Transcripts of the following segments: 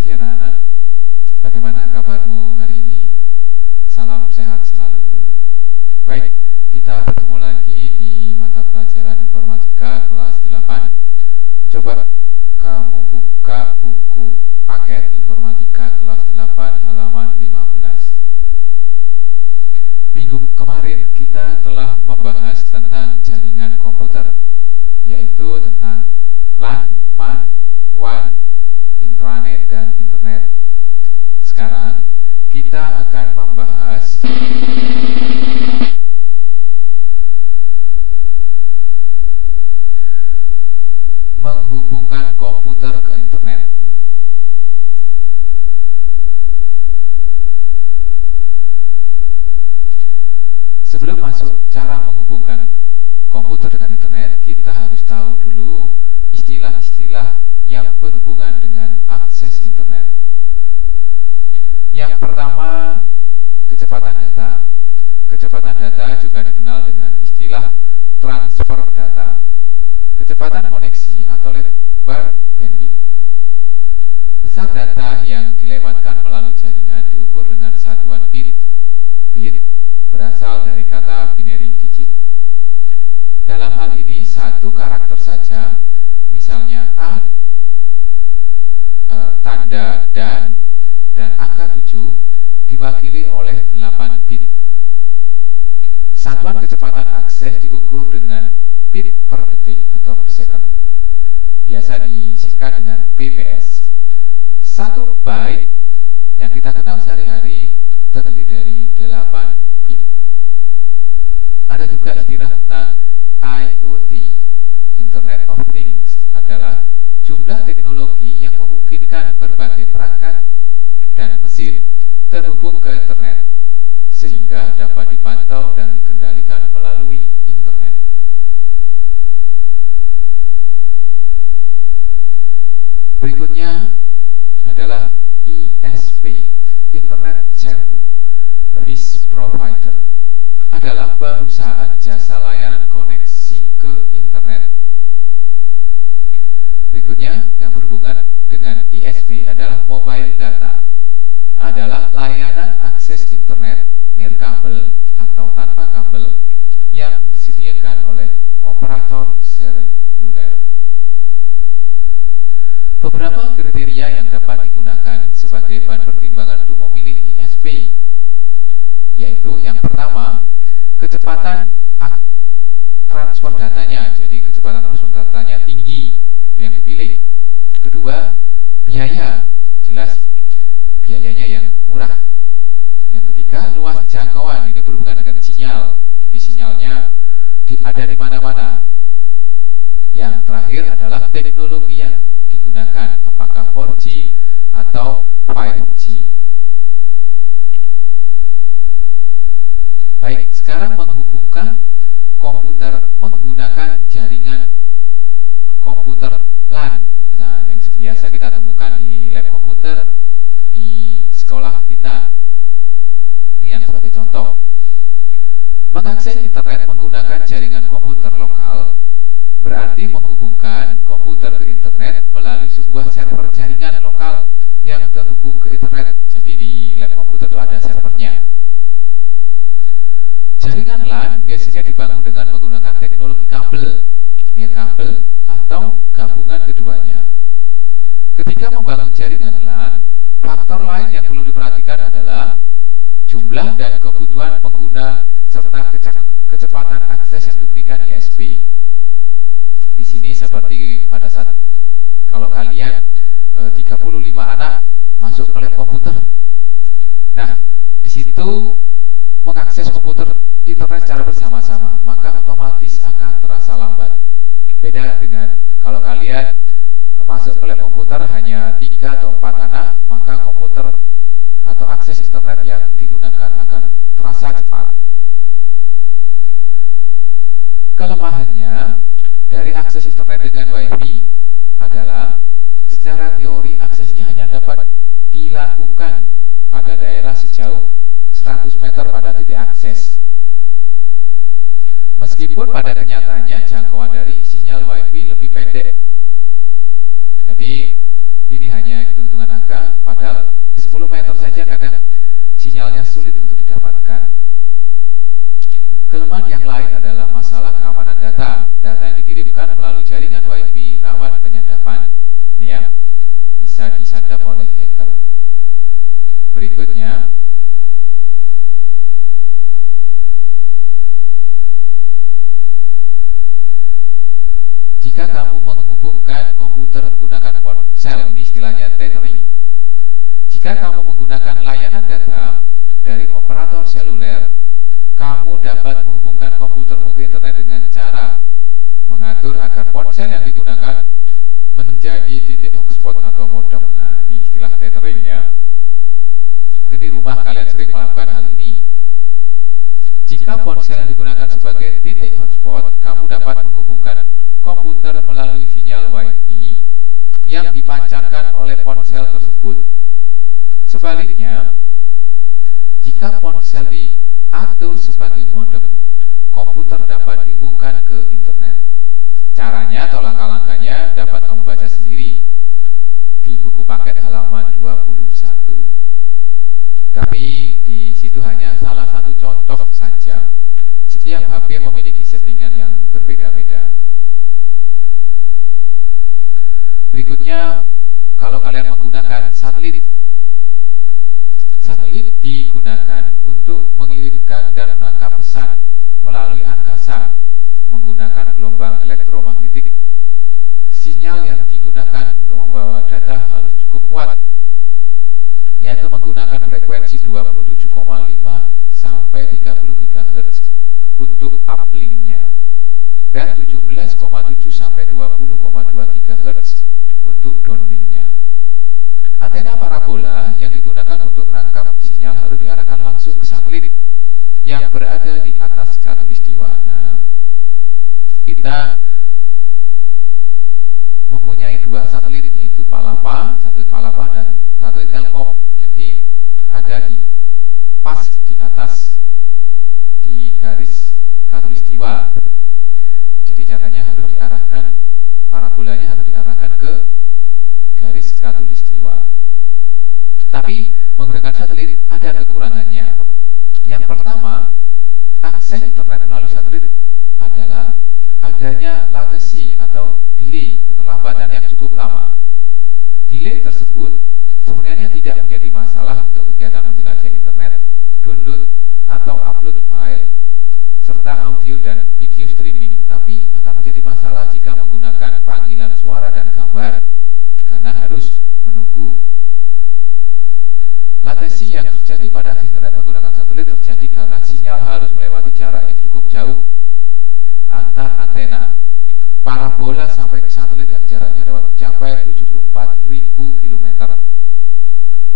pagi anak-anak. Bagaimana kabarmu hari ini? Salam sehat selalu. Baik, kita bertemu lagi di mata pelajaran informatika kelas 8. Coba kamu buka buku paket informatika kelas 8 halaman 15. Minggu kemarin kita telah membahas tentang jaringan komputer, yaitu tentang LAN, MAN, WAN, intranet, dan internet. Sekarang kita akan membahas menghubungkan komputer ke internet. Sebelum masuk cara menghubungkan komputer dengan internet, kita harus tahu dulu istilah-istilah yang berhubungan dengan akses internet. Yang pertama, kecepatan data. Kecepatan data juga dikenal dengan istilah transfer data. Kecepatan koneksi atau lebar bandwidth. Besar data yang dilewatkan melalui jaringan diukur dengan satuan bit. Bit berasal dari kata binary digit. Dalam hal ini, satu karakter saja, misalnya A, tanda dan angka 7 diwakili oleh 8 bit. Satuan kecepatan akses diukur dengan bit per detik atau per second. Biasa disingkat dengan bps. 1 byte yang kita kenal sehari-hari terdiri dari 8 bit. Ada juga istilah tentang IoT, Internet of Things, adalah jumlah teknologi yang memungkinkan berbagai perangkat dan mesin terhubung ke internet, sehingga dapat dipantau dan dikendalikan melalui internet. Berikutnya adalah ISP, Internet Service Provider, adalah perusahaan jasa layanan koneksi ke internet. Berikutnya yang berhubungan dengan ISP adalah mobile data, adalah layanan akses internet nirkabel atau tanpa kabel yang disediakan oleh operator seluler. Beberapa kriteria yang dapat digunakan sebagai bahan pertimbangan untuk memilih ISP, yaitu yang pertama, kecepatan transfer datanya. Jadi kecepatan transfer datanya tinggi yang dipilih. Kedua, biaya, jelas biayanya yang murah. Yang ketiga, luas jangkauan, ini berhubungan dengan sinyal, jadi sinyalnya ada di mana-mana. Yang terakhir adalah teknologi yang digunakan, apakah 4G atau 5G. Baik, sekarang menghubungkan komputer menggunakan jaringan komputer LAN, nah, yang biasa kita temukan di lab komputer di sekolah kita. Ini yang sebagai contoh. Mengakses internet menggunakan jaringan komputer lokal berarti menghubungkan komputer ke internet melalui sebuah server jaringan lokal yang terhubung ke internet. Jadi di lab komputer itu ada servernya. Jaringan LAN biasanya dibangun dengan menggunakan teknologi kabel, nirkabel, atau gabungan keduanya. Ketika membangun jaringan LAN, faktor lain yang perlu diperhatikan adalah jumlah dan kebutuhan pengguna serta kecepatan akses yang diberikan ISP. Di sini seperti pada saat kalau kalian 35 anak masuk ke lab komputer. Nah, di situ mengakses komputer internet secara bersama-sama, maka otomatis akan terasa lambat. Beda dengan kalau kalian masuk ke lab komputer hanya 3 atau 4 anak, maka komputer atau akses internet yang digunakan akan terasa cepat. Kelemahannya dari akses internet dengan WiFi adalah secara teori aksesnya hanya dapat dilakukan pada daerah sejauh 100 meter pada titik akses. Meskipun pada kenyataannya jangkauan dari sinyal WiFi lebih pendek. Jadi ini hanya hitung-hitungan angka, padahal 10 meter saja kadang sinyalnya sulit untuk didapatkan. Kelemahan yang lain adalah masalah keamanan data. Data yang dikirimkan melalui jaringan Wi-Fi rawan penyadapan. Ini ya, bisa disadap oleh hacker. Berikutnya, jika kamu menghubungkan komputer menggunakan ponsel, ini istilahnya tethering. Jika kamu menggunakan layanan data dari operator seluler, kamu dapat menghubungkan komputermu ke internet dengan cara mengatur agar ponsel yang digunakan menjadi titik hotspot atau modem. Nah, ini istilah tethering ya. Mungkin di rumah kalian sering melakukan hal ini. Jika ponsel yang digunakan sebagai titik hotspot, kamu dapat menghubungkan komputer melalui sinyal Wi-Fi yang dipancarkan oleh ponsel tersebut. Sebaliknya, jika ponsel diatur sebagai modem, komputer dapat dihubungkan ke internet. Caranya atau langkah-langkahnya dapat kamu baca sendiri di buku paket halaman 21. Tapi di situ hanya salah satu contoh saja. Setiap HP memiliki settingan yang berbeda-beda. Berikutnya, kalau kalian menggunakan satelit. Satelit digunakan untuk mengirimkan dan menangkap pesan melalui angkasa menggunakan gelombang elektromagnetik. Sinyal yang digunakan untuk membawa data harus cukup kuat, yaitu menggunakan frekuensi 27,5 sampai 30 GHz untuk uplinknya dan 17,7 sampai 20,2 GHz untuk downlinknya. Antena parabola yang digunakan untuk menangkap sinyal harus diarahkan langsung ke satelit yang berada di atas khatulistiwa. Nah, kita mempunyai dua satelit, yaitu satelit Palapa dan satelit Telkom. Jadi ada di pas di atas di garis khatulistiwa. Jadi caranya harus diarahkan, parabolanya harus diarahkan ke garis khatulistiwa. Tapi menggunakan satelit ada kekurangannya. Yang pertama, akses internet melalui satelit adalah adanya latency atau delay, keterlambatan yang cukup lama. Delay tersebut sebenarnya tidak menjadi masalah untuk kegiatan menjelajah internet, download atau upload file, serta audio dan video streaming, tetapi akan menjadi masalah jika menggunakan panggilan suara dan gambar, karena harus menunggu. Latensi yang terjadi pada akses internet menggunakan satelit terjadi karena sinyal harus melewati jarak yang cukup jauh antar antena. Parabola sampai ke satelit yang jaraknya dapat mencapai 74.000 km.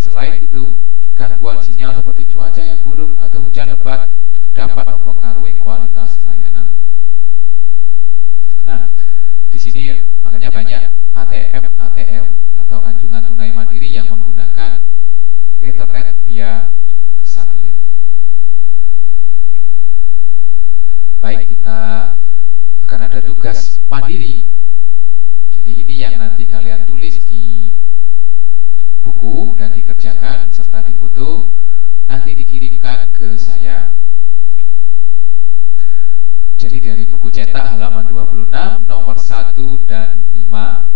Selain itu, gangguan sinyal seperti cuaca yang buruk atau hujan lebat dapat mempengaruhi kualitas layanan. Nah, di sini makanya banyak ATM atau anjungan tunai mandiri yang menggunakan internet via satelit. Baik, kita akan ada tugas mandiri. Jadi ini yang nanti kalian tulis di buku dan dikerjakan serta difoto, nanti dikirimkan ke saya. Jadi dari buku cetak halaman 26 nomor 1 dan 5.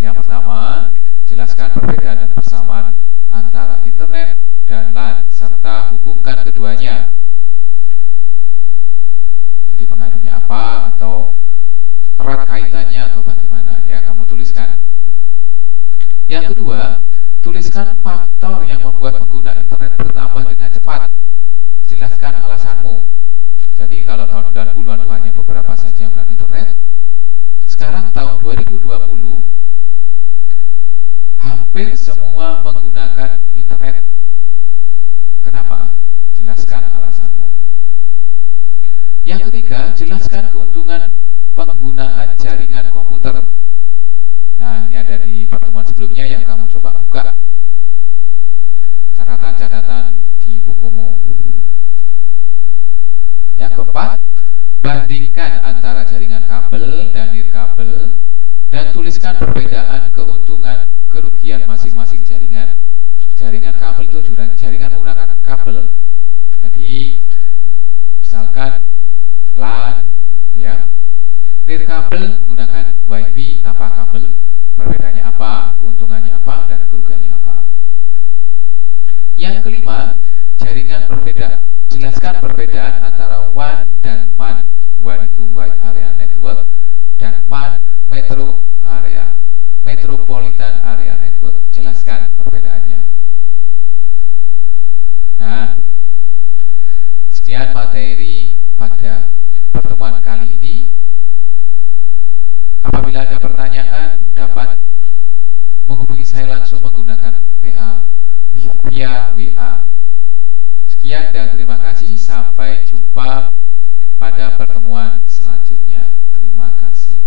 Yang pertama, jelaskan perbedaan dan persamaan antara internet dan LAN serta hubungkan keduanya. Jadi pengaruhnya apa atau erat kaitannya atau bagaimana, ya kamu tuliskan. Yang kedua, tuliskan faktor yang membuat pengguna internet bertambah dengan cepat. Jelaskan alasanmu. Jadi kalau tahun 90-an itu hanya beberapa saja yang menggunakan internet, sekarang tahun 2020 hampir semua menggunakan internet. Kenapa? Jelaskan alasanmu. Yang ketiga, jelaskan keuntungan penggunaan jaringan komputer. Nah, ini ada di pertemuan sebelumnya ya, kamu coba buka catatan-catatan di bukumu. Yang keempat, bandingkan antara jaringan kabel dan nirkabel dan tuliskan perbedaan keuntungan kerugian masing-masing jaringan. Jaringan kabel itu jaringan menggunakan kabel. Jadi misalkan LAN, ya, nirkabel menggunakan WiFi tanpa kabel. Perbedaannya apa? Keuntungannya apa? Dan kerugiannya apa? Yang kelima, jaringan berbeda. Jelaskan perbedaan antara WAN dan MAN. WAN itu Wide Area Network dan MAN Metropolitan Area Network. Jelaskan perbedaannya. Nah, sekian materi pada pertemuan kali ini. Apabila ada pertanyaan, dapat menghubungi saya langsung menggunakan via WA. Sekian dan terima kasih. Sampai jumpa pada pertemuan selanjutnya. Terima kasih.